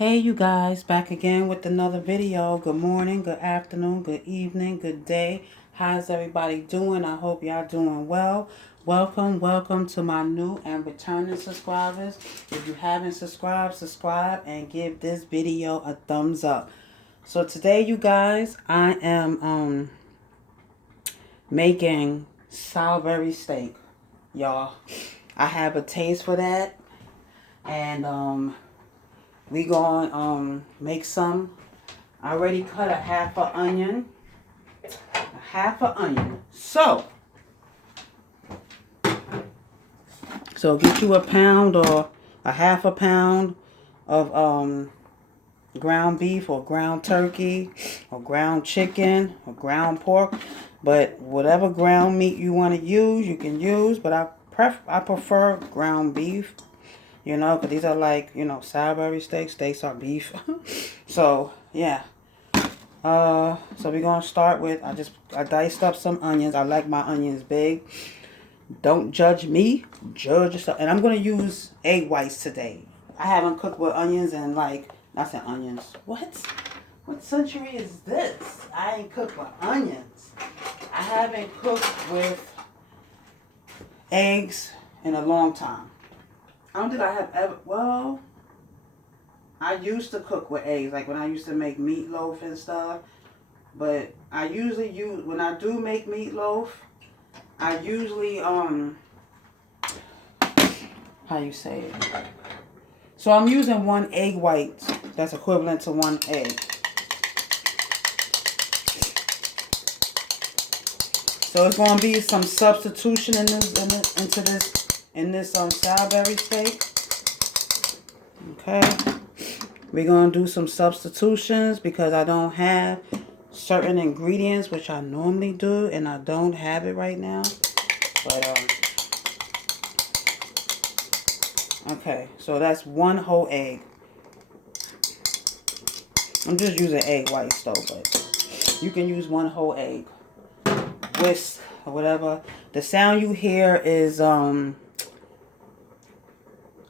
Hey you guys, back again with another video. Good morning, good afternoon, good evening, good day. How's everybody doing? I hope y'all doing well. Welcome to my new and returning subscribers. If you haven't subscribed, subscribe and give this video a thumbs up. So today you guys, I am making Salisbury steak, y'all. I have a taste for that, and we gonna make some. I already cut a half an onion. So get you a pound or a half a pound of ground beef or ground turkey or ground chicken or ground pork. But whatever ground meat you want to use, you can use. But I prefer ground beef. You know, because these are like, Salisbury steaks. Steaks are beef. So, yeah. So we're going to start with, I diced up some onions. I like my onions big. Don't judge me. Judge yourself. And I'm going to use egg whites today. I haven't cooked with onions and I said onions. What? What century is this? I ain't cooked with onions. I haven't cooked with eggs in a long time. I don't think I have ever, well, I used to cook with eggs, like when I used to make meatloaf and stuff. But I usually use, when I do make meatloaf, I usually, how you say it? So I'm using one egg white that's equivalent to one egg. So it's going to be some substitution in this Salisbury steak. Okay. We're going to do some substitutions because I don't have certain ingredients, which I normally do, and I don't have it right now. But, okay. So that's one whole egg. I'm just using egg whites though, but you can use one whole egg. Whisk or whatever. The sound you hear is,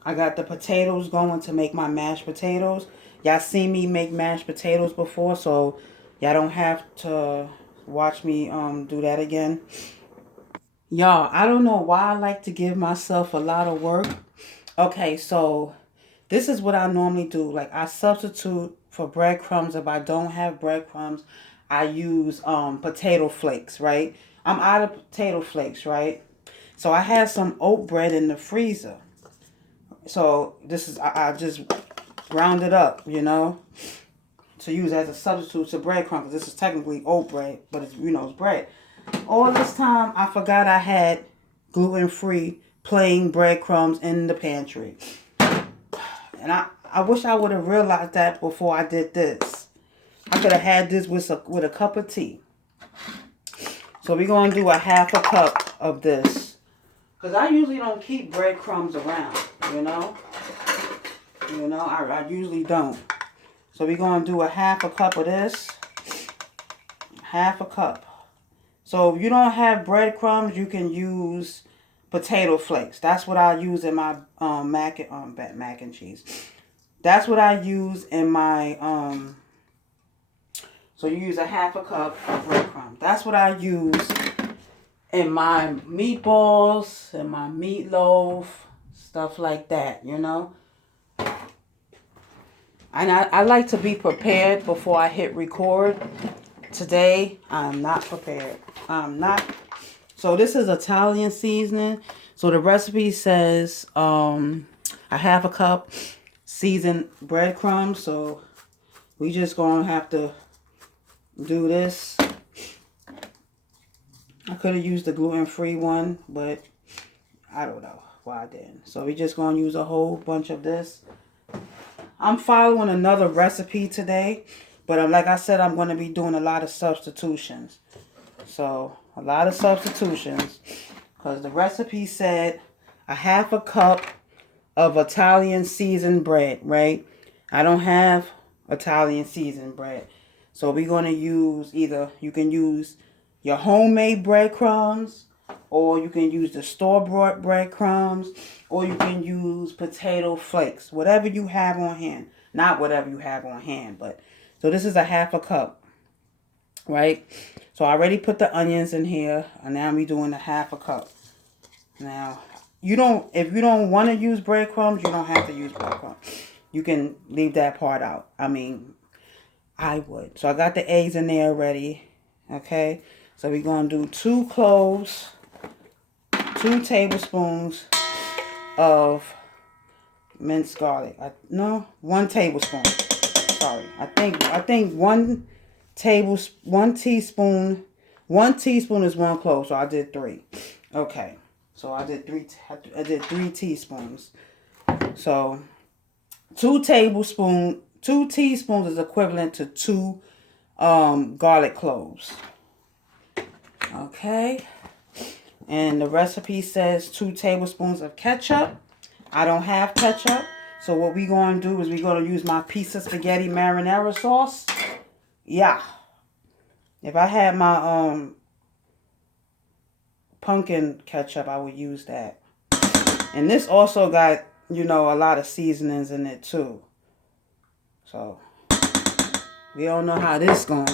I got the potatoes going to make my mashed potatoes. Y'all seen me make mashed potatoes before, so y'all don't have to watch me do that again. Y'all, I don't know why I like to give myself a lot of work. Okay, so this is what I normally do. Like, I substitute for breadcrumbs. If I don't have breadcrumbs, I use potato flakes, right? I'm out of potato flakes, right? So I had some oat bread in the freezer. So this is, I just ground it up, to use as a substitute to breadcrumbs. This is technically oat bread, but it's, it's bread. All this time, I forgot I had gluten-free plain breadcrumbs in the pantry. And I wish I would have realized that before I did this. I could have had this with a cup of tea. So we're going to do a half a cup of this. Because I usually don't keep breadcrumbs around, I usually don't. So we're going to do a half a cup of this. Half a cup. So if you don't have breadcrumbs, you can use potato flakes. That's what I use in my mac and cheese. That's what I use in my so you use a half a cup of breadcrumbs. That's what I use in my meatballs, in my meatloaf, stuff like that, And I like to be prepared before I hit record. Today, I'm not prepared. I'm not. So this is Italian seasoning. So the recipe says a half a cup seasoned breadcrumbs. So we just gonna have to do this. I could have used the gluten-free one, but I don't know why I didn't. So we just gonna use a whole bunch of this. I'm following another recipe today, but like I said, I'm going to be doing a lot of substitutions. So a lot of substitutions because the recipe said a half a cup of Italian seasoned bread, right? I don't have Italian seasoned bread. So we're going to use either, you can use your homemade breadcrumbs or you can use the store-bought breadcrumbs, or you can use potato flakes, whatever you have on hand. Not whatever you have on hand, but so this is a half a cup, right? So I already put the onions in here, and now we're doing a half a cup. Now, if you don't want to use breadcrumbs, you don't have to use breadcrumbs. You can leave that part out. I mean, I would. So I got the eggs in there already. Okay. So we're going to do 2 cloves, 2 tablespoons of minced garlic. 1 tablespoon. Sorry. I think 1 teaspoon. 1 teaspoon is 1 clove. So I did 3. Okay. So I did 3 teaspoons. So 2 teaspoons is equivalent to 2 garlic cloves. Okay. And the recipe says 2 tablespoons of ketchup. I don't have ketchup. So what we're going to do is we're going to use my pizza spaghetti marinara sauce. Yeah. If I had my pumpkin ketchup, I would use that. And this also got, a lot of seasonings in it too. So we don't know how this is going.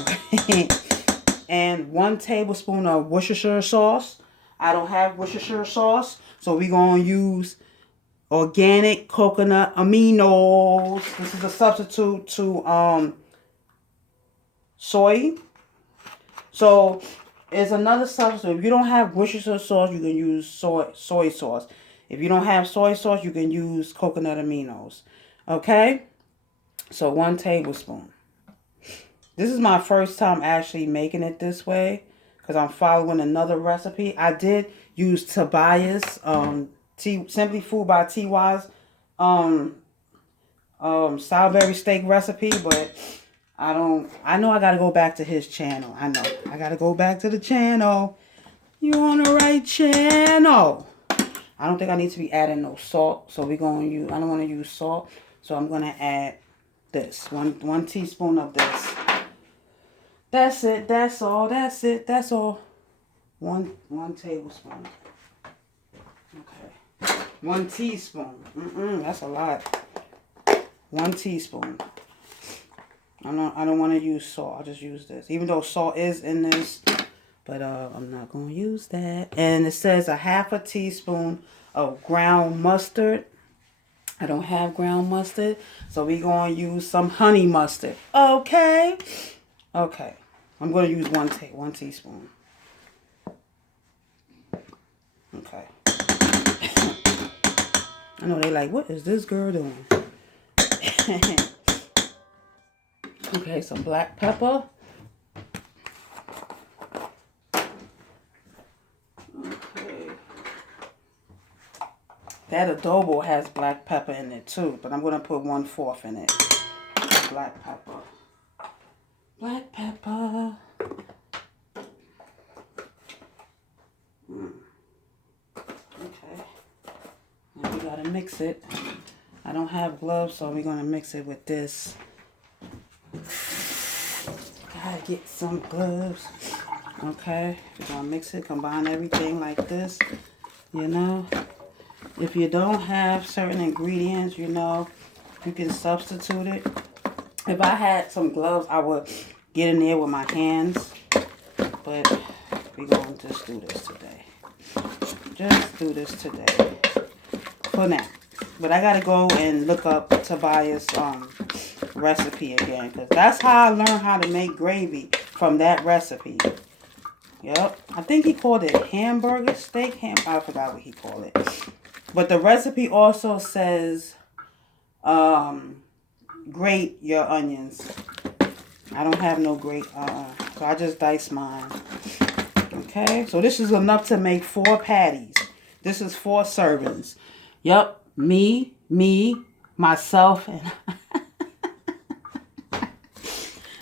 And 1 tablespoon of Worcestershire sauce. I don't have Worcestershire sauce, so we're going to use organic coconut aminos. This is a substitute to soy. So it's another substitute. If you don't have Worcestershire sauce, you can use soy sauce. If you don't have soy sauce, you can use coconut aminos. Okay? So 1 tablespoon. This is my first time actually making it this way because I'm following another recipe. I did use Tobias, Simply Food by T.Y.'s Salisbury steak recipe, but I know I got to go back to his channel. I know. I got to go back to the channel. You're on the right channel. I don't think I need to be adding no salt. So we're going to use, I don't want to use salt. So I'm going to add this. One teaspoon of this. That's it. That's all. That's it. That's all. One tablespoon. Okay. 1 teaspoon. That's a lot. 1 teaspoon. I don't want to use salt. I'll just use this. Even though salt is in this. But I'm not going to use that. And it says a 1/2 teaspoon of ground mustard. I don't have ground mustard. So we're going to use some honey mustard. Okay. Okay. I'm going to use 1 teaspoon. Okay. I know they like, what is this girl doing? Okay, some black pepper. Okay. That adobo has black pepper in it too, but I'm going to put 1/4 in it. Black pepper. Black pepper. Okay. Now we gotta mix it. I don't have gloves, so we're gonna mix it with this. Gotta get some gloves. Okay. We're gonna mix it, combine everything like this. If you don't have certain ingredients, you can substitute it. If I had some gloves, I would get in there with my hands. But we're going to just do this today. Just do this today. For now. But I got to go and look up Tobias' recipe again. Because that's how I learned how to make gravy, from that recipe. Yep. I think he called it hamburger steak. I forgot what he called it. But the recipe also says grate your onions. I don't have no grate. So I just dice mine. Okay. So this is enough to make 4 patties. This is 4 servings. Yep. Me, myself, and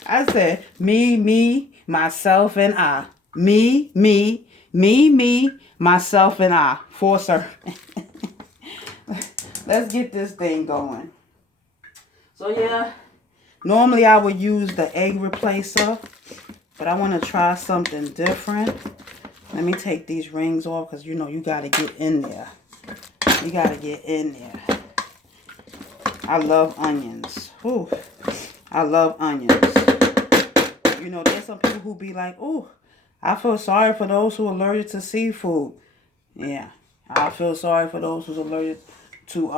I said me, myself, and I. Me, myself, and I. 4 servings. Let's get this thing going. So yeah, normally I would use the egg replacer, but I want to try something different. Let me take these rings off because, you know, you got to get in there. You got to get in there. I love onions. Ooh, I love onions. You know, there's some people who be like, ooh, I feel sorry for those who are allergic to seafood. Yeah, I feel sorry for those who's allergic to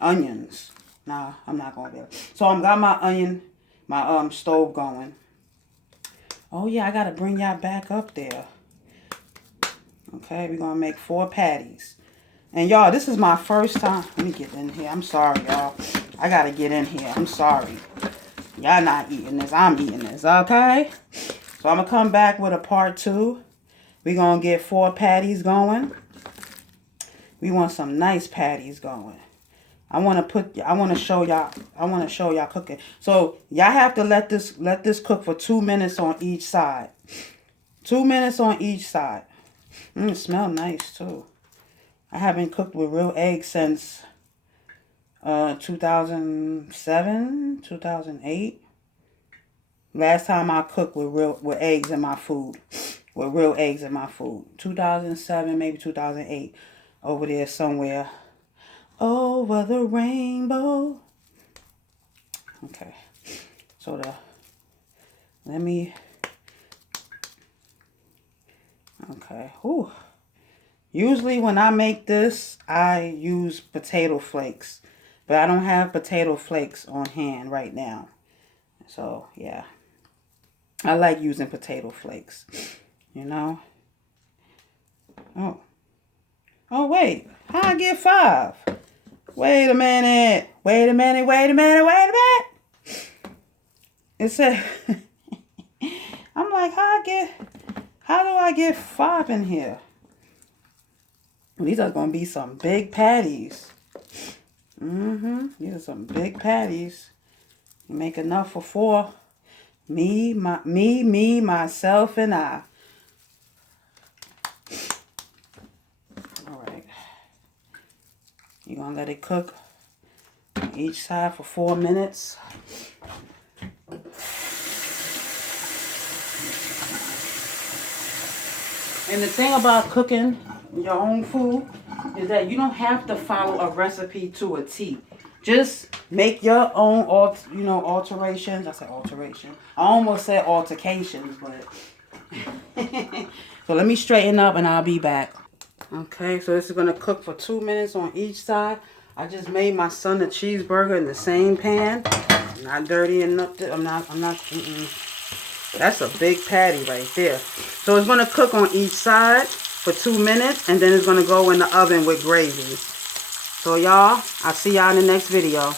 onions. Nah, I'm not going to be able. So I got my my stove going. Oh, yeah, I got to bring y'all back up there. Okay, we're going to make 4 patties. And y'all, this is my first time. Let me get in here. I'm sorry, y'all. I got to get in here. I'm sorry. Y'all not eating this. I'm eating this, okay? So I'm going to come back with a part 2. We're going to get 4 patties going. We want some nice patties going. I want to show y'all cooking. So y'all have to let this cook for 2 minutes on each side. 2 minutes on each side. It smells nice too. I haven't cooked with real eggs since 2007, 2008. Last time I cooked with eggs in my food. With real eggs in my food. 2007, maybe 2008. Over there somewhere. Over the rainbow. Okay. So okay. Whew. Usually when I make this, I use potato flakes. But I don't have potato flakes on hand right now. So, yeah. I like using potato flakes. You know? Oh. Oh, wait. How I get 5? Wait a minute. Wait a minute. Wait a minute. Wait a minute. It said... I'm like, how do I get 5 in here? These are going to be some big patties. These are some big patties. You make enough for 4. Me, myself, and I. All right. You're going to let it cook each side for 4 minutes. And the thing about cooking your own food is that you don't have to follow a recipe to a T. Just make your own, alterations. I said alteration. I almost said altercations, but... So let me straighten up and I'll be back. Okay, so this is going to cook for 2 minutes on each side. I just made my son a cheeseburger in the same pan. Not dirty enough. I'm not. That's a big patty right there. So it's going to cook on each side for 2 minutes. And then it's going to go in the oven with gravy. So y'all, I'll see y'all in the next video.